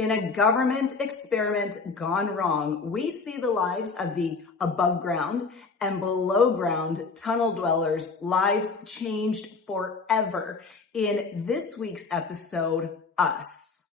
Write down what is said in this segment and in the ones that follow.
In a government experiment gone wrong, we see the lives of the above ground and below ground tunnel dwellers' lives changed forever in this week's episode, Us.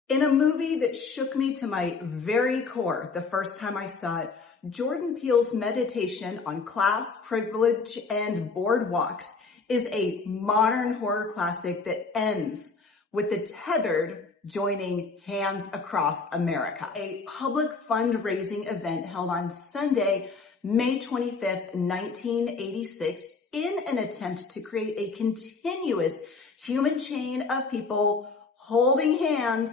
In a movie that shook me to my very core the first time I saw it, Jordan Peele's meditation on class, privilege, and boardwalks is a modern horror classic that ends with the tethered joining Hands Across America, a public fundraising event held on Sunday, May 25th, 1986, in an attempt to create a continuous human chain of people holding hands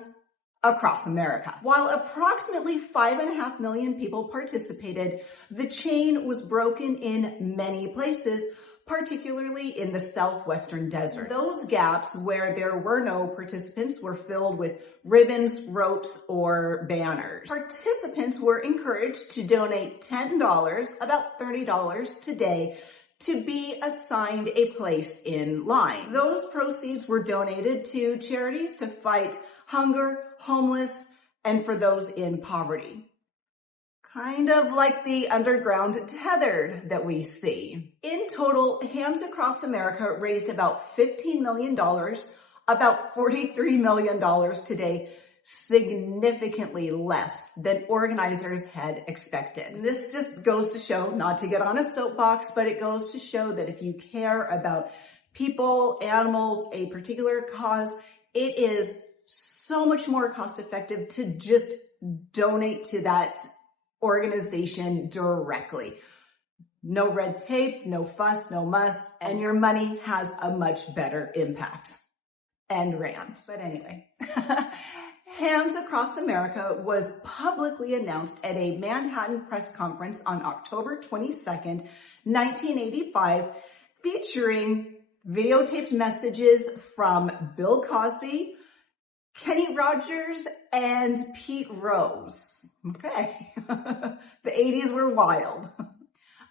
across America. While approximately 5.5 million people participated, the chain was broken in many places, particularly in the southwestern desert. Those gaps where there were no participants were filled with ribbons, ropes, or banners. Participants were encouraged to donate $10, about $30 today, to be assigned a place in line. Those proceeds were donated to charities to fight hunger, homeless, and for those in poverty. Kind of like the underground tethered that we see. In total, Hands Across America raised about $15 million, about $43 million today, significantly less than organizers had expected. And this just goes to show, not to get on a soapbox, but it goes to show that if you care about people, animals, a particular cause, it is so much more cost effective to just donate to that organization directly. No red tape, no fuss, no muss, and your money has a much better impact. End rant. But anyway, Hands Across America was publicly announced at a Manhattan press conference on October 22nd, 1985, featuring videotaped messages from Bill Cosby, Kenny Rogers, and Pete Rose. Okay, the 80s were wild.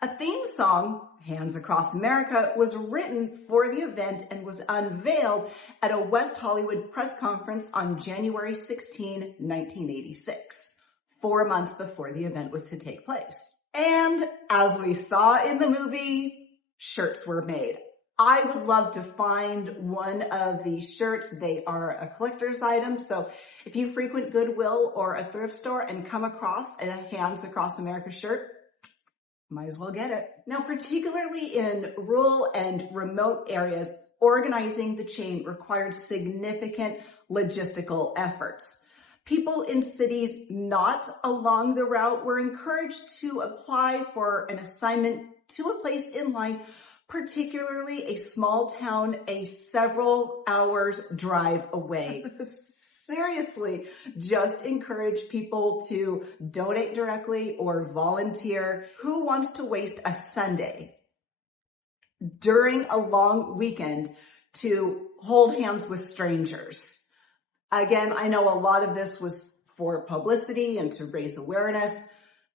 A theme song, Hands Across America, was written for the event and was unveiled at a West Hollywood press conference on January 16, 1986, 4 months before the event was to take place. And as we saw in the movie, shirts were made. I would love to find one of these shirts. They are a collector's item. So if you frequent Goodwill or a thrift store and come across a Hands Across America shirt, might as well get it. Now, particularly in rural and remote areas, organizing the chain required significant logistical efforts. People in cities not along the route were encouraged to apply for an assignment to a place in line, particularly a small town a several hours drive away. Seriously, just encourage people to donate directly or volunteer. Who wants to waste a Sunday during a long weekend to hold hands with strangers? Again, I know a lot of this was for publicity and to raise awareness,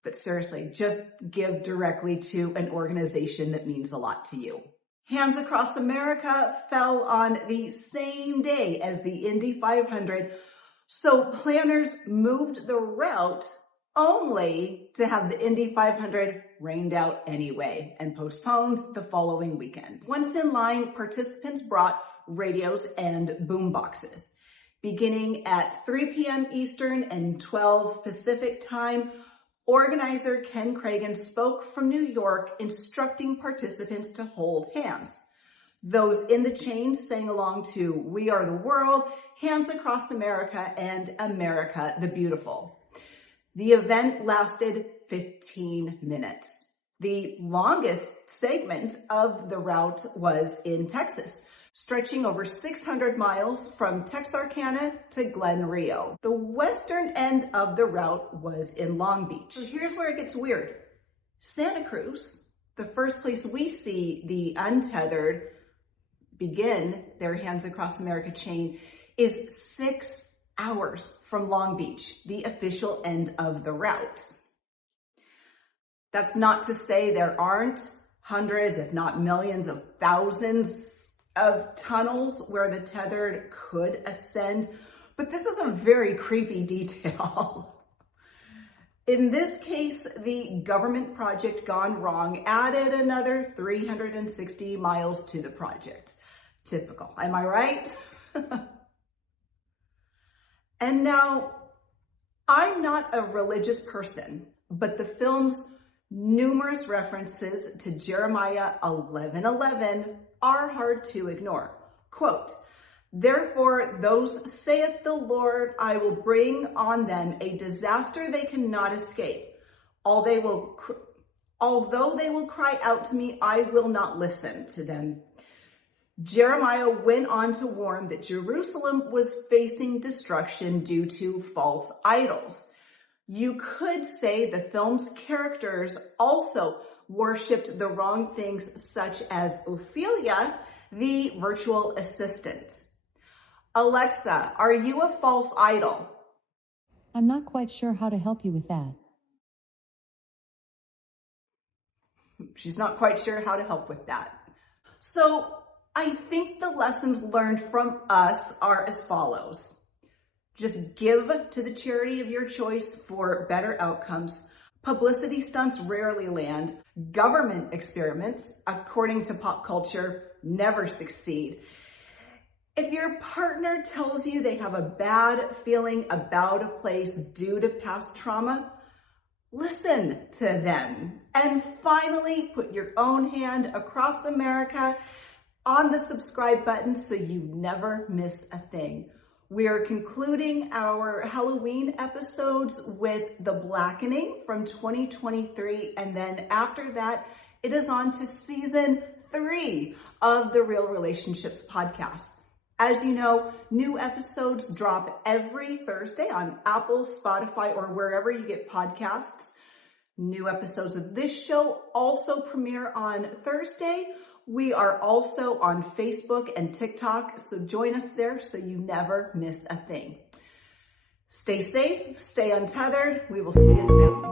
but seriously, just give directly to an organization that means a lot to you. Hands Across America fell on the same day as the Indy 500, so planners moved the route only to have the Indy 500 rained out anyway and postponed the following weekend. Once in line, participants brought radios and boom boxes. Beginning at 3 p.m. Eastern and 12 Pacific time, organizer Ken Cragen spoke from New York, instructing participants to hold hands. Those in the chain sang along to We Are the World, Hands Across America, and America the Beautiful. The event lasted 15 minutes. The longest segment of the route was in Texas, stretching over 600 miles from Texarkana to Glen Rio. The western end of the route was in Long Beach. So here's where it gets weird. Santa Cruz, the first place we see the untethered begin their Hands Across America chain, is 6 hours from Long Beach, the official end of the route. That's not to say there aren't hundreds, if not millions of thousands of tunnels where the tethered could ascend, But this is a very creepy detail. In this case, the government project gone wrong added another 360 miles to the project. Typical, am I right? And now, I'm not a religious person, but the film's numerous references to Jeremiah 11:11 are hard to ignore. Quote, "Therefore, those saith the Lord, I will bring on them a disaster they cannot escape. Although they will cry out to me, I will not listen to them." Jeremiah went on to warn that Jerusalem was facing destruction due to false idols. You could say the film's characters also worshipped the wrong things, such as Ophelia, the virtual assistant. Alexa, are you a false idol? I'm not quite sure how to help you with that. She's not quite sure how to help with that. So I think the lessons learned from us are as follows. Just give to the charity of your choice for better outcomes. Publicity stunts rarely land. Government experiments, according to pop culture, never succeed. If your partner tells you they have a bad feeling about a place due to past trauma, listen to them. And finally, put your own hand across America on the subscribe button so you never miss a thing. We are concluding our Halloween episodes with The Blackening from 2023. And then after that, it is on to season 3 of the Real Relationships podcast. As you know, new episodes drop every Thursday on Apple, Spotify, or wherever you get podcasts. New episodes of this show also premiere on Thursday. We are also on Facebook and TikTok, so join us there so you never miss a thing. Stay safe, stay untethered. We will see you soon.